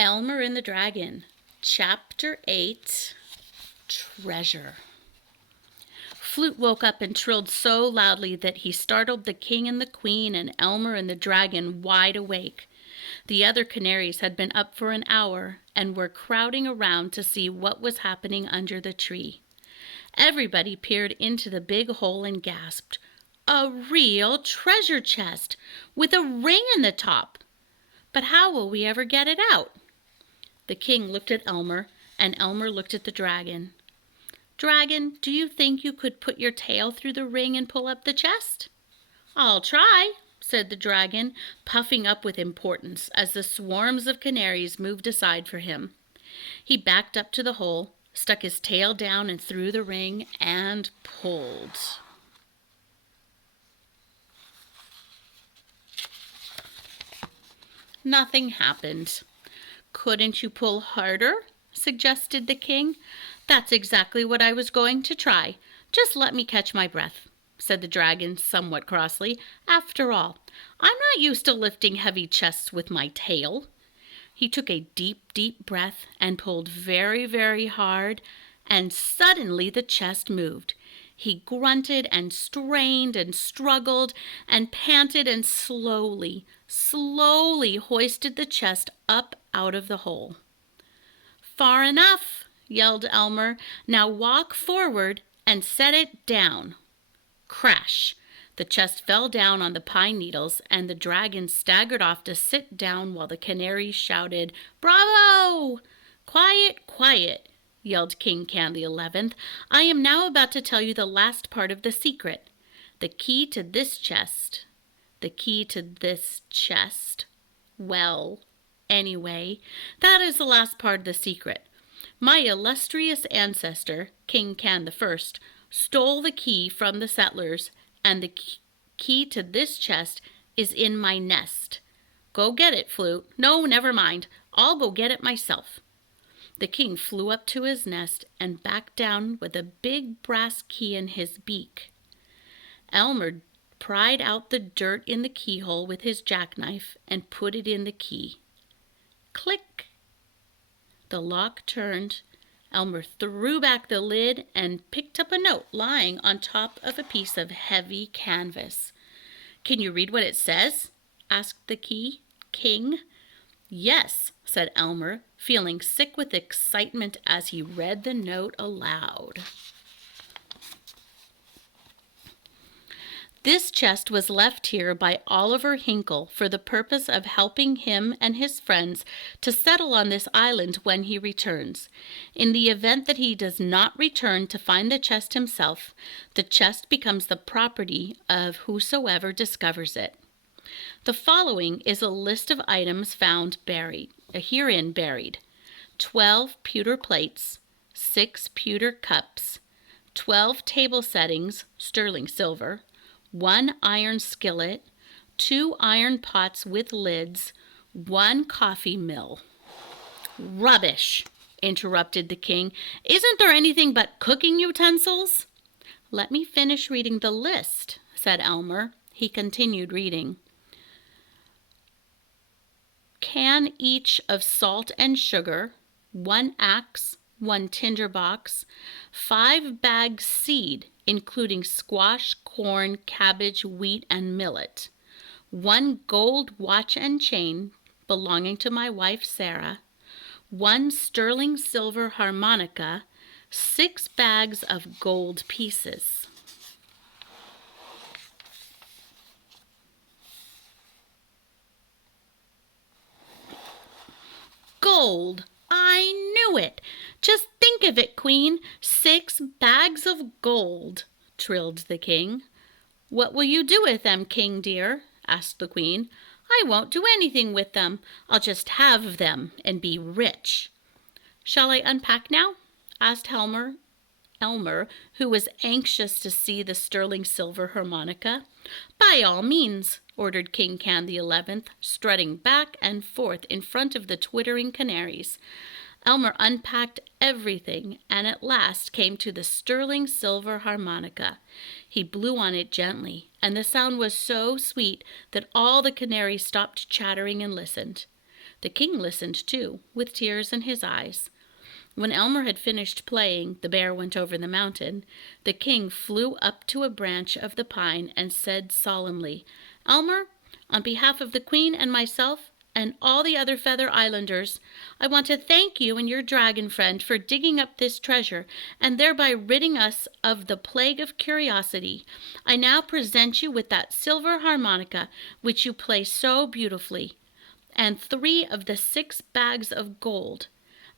Elmer and the Dragon, Chapter 8, Treasure. Flute woke up and trilled so loudly that he startled the king and the queen and Elmer and the dragon wide awake. The other canaries had been up for an hour and were crowding around to see what was happening under the tree. Everybody peered into the big hole and gasped, "A real treasure chest with a ring in the top! But how will we ever get it out?" The king looked at Elmer, and Elmer looked at the dragon. "Dragon, do you think you could put your tail through the ring and pull up the chest?" "I'll try," said the dragon, puffing up with importance as the swarms of canaries moved aside for him. He backed up to the hole, stuck his tail down and through the ring, and pulled. Nothing happened. "Couldn't you pull harder?" suggested the king. "That's exactly what I was going to try. Just let me catch my breath," said the dragon somewhat crossly. "After all, I'm not used to lifting heavy chests with my tail." He took a deep, deep breath and pulled very, very hard, and suddenly the chest moved. He grunted and strained and struggled and panted and slowly, slowly hoisted the chest up out of the hole. "Far enough," yelled Elmer. "Now walk forward and set it down." Crash! The chest fell down on the pine needles, and the dragon staggered off to sit down while the canaries shouted, "Bravo!" "Quiet, quiet!" yelled King Can the 11th. "I am now about to tell you the last part of the secret. The key to this chest. The key to this chest. Well, anyway, that is the last part of the secret. My illustrious ancestor, King Can the First, stole the key from the settlers, and the key to this chest is in my nest. Go get it, Flute. No, never mind. I'll go get it myself." The king flew up to his nest and back down with a big brass key in his beak. Elmer pried out the dirt in the keyhole with his jackknife and put it in the key. Click! The lock turned. Elmer threw back the lid and picked up a note lying on top of a piece of heavy canvas. "Can you read what it says?" asked the king. "Yes," said Elmer, feeling sick with excitement as he read the note aloud. "This chest was left here by Oliver Hinkle for the purpose of helping him and his friends to settle on this island when he returns. In the event that he does not return to find the chest himself, the chest becomes the property of whosoever discovers it. The following is a list of items found herein buried: 12 pewter plates, 6 pewter cups, 12 table settings, sterling silver, 1 iron skillet, 2 iron pots with lids, 1 coffee mill." "Rubbish!" interrupted the king. "Isn't there anything but cooking utensils?" "Let me finish reading the list," said Elmer. He continued reading. "Can each of salt and sugar, 1 axe, 1 tinder box, 5 bags seed, including squash, corn, cabbage, wheat, and millet, 1 gold watch and chain belonging to my wife Sarah, 1 sterling silver harmonica, 6 bags of gold pieces." "Gold! I knew it! Just think of it, Queen! 6 bags of gold!" trilled the king. "What will you do with them, King dear?" asked the queen. "I won't do anything with them. I'll just have them and be rich." "Shall I unpack now?" asked Elmer, who was anxious to see the sterling silver harmonica. "By all means," ordered King Can the 11th, strutting back and forth in front of the twittering canaries. Elmer unpacked everything and at last came to the sterling silver harmonica. He blew on it gently, and the sound was so sweet that all the canaries stopped chattering and listened. The king listened too, with tears in his eyes. When Elmer had finished playing The Bear Went Over the Mountain, the king flew up to a branch of the pine and said solemnly, "Elmer, on behalf of the queen and myself and all the other Feather Islanders, I want to thank you and your dragon friend for digging up this treasure and thereby ridding us of the plague of curiosity. I now present you with that silver harmonica which you play so beautifully, and 3 of the 6 bags of gold.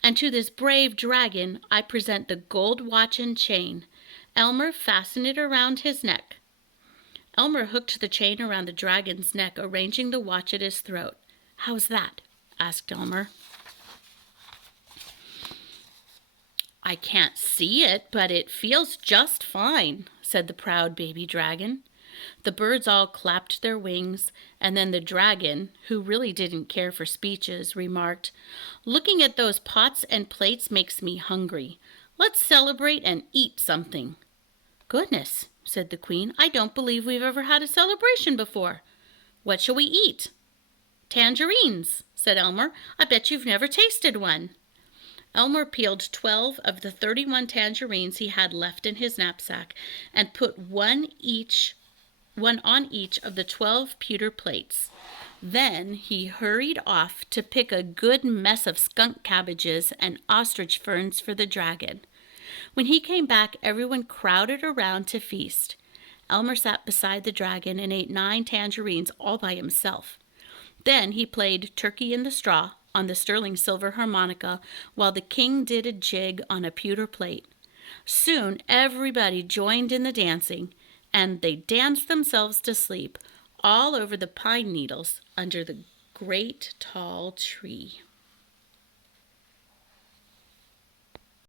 And to this brave dragon I present the gold watch and chain. Elmer, fasten it around his neck." Elmer hooked the chain around the dragon's neck, arranging the watch at his throat. "How's that?" asked Elmer. "I can't see it, but it feels just fine," said the proud baby dragon. The birds all clapped their wings, and then the dragon, who really didn't care for speeches, remarked, "Looking at those pots and plates makes me hungry. Let's celebrate and eat something." "Goodness," said the queen, "I don't believe we've ever had a celebration before. What shall we eat?" "Tangerines," said Elmer. "I bet you've never tasted one." Elmer peeled 12 of the 31 tangerines he had left in his knapsack and put one on each of the 12 pewter plates. Then he hurried off to pick a good mess of skunk cabbages and ostrich ferns for the dragon. When he came back, everyone crowded around to feast. Elmer sat beside the dragon and ate 9 tangerines all by himself. Then he played Turkey in the Straw on the sterling silver harmonica while the king did a jig on a pewter plate. Soon everybody joined in the dancing, and they danced themselves to sleep all over the pine needles under the great tall tree.